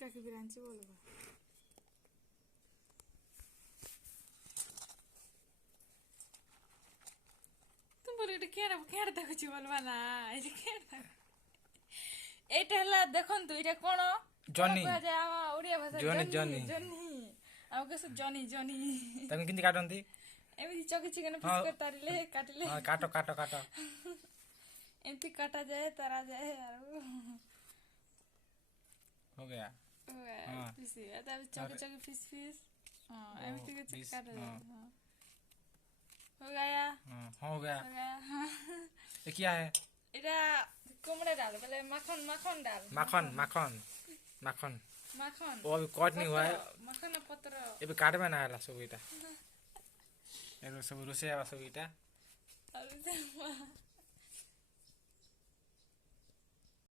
काकी बिरांची बोलबा तुम बोले केड़ा केड़ा देखुची बोलबा ना ए केड़ा एटा हला देखन तू एटा कोन जॉनी कह जाय आ ओडिया भाषा जॉनी जॉनी जॉनी जॉनी आ के जॉनी जॉनी तमे किंती काटंती एमती चौकी चिकन पीस कर तारिले काटले हां काटो काटो काटो एमती काटा जाए तरा जाए यार हो गया हां पीस आता चौकी चौकी पीस पीस हां एमती के काटा जाए हां हो गया हां हो गया ये क्या है इटा कोमड़े डाल पहले माखन माखन डाल माखन माखन माखन माखन वो अभी कट नहीं हुआ है माखन पत्र ये भी काट में ना आला सब इटा ये सब रोसे आवा सब इटा अरे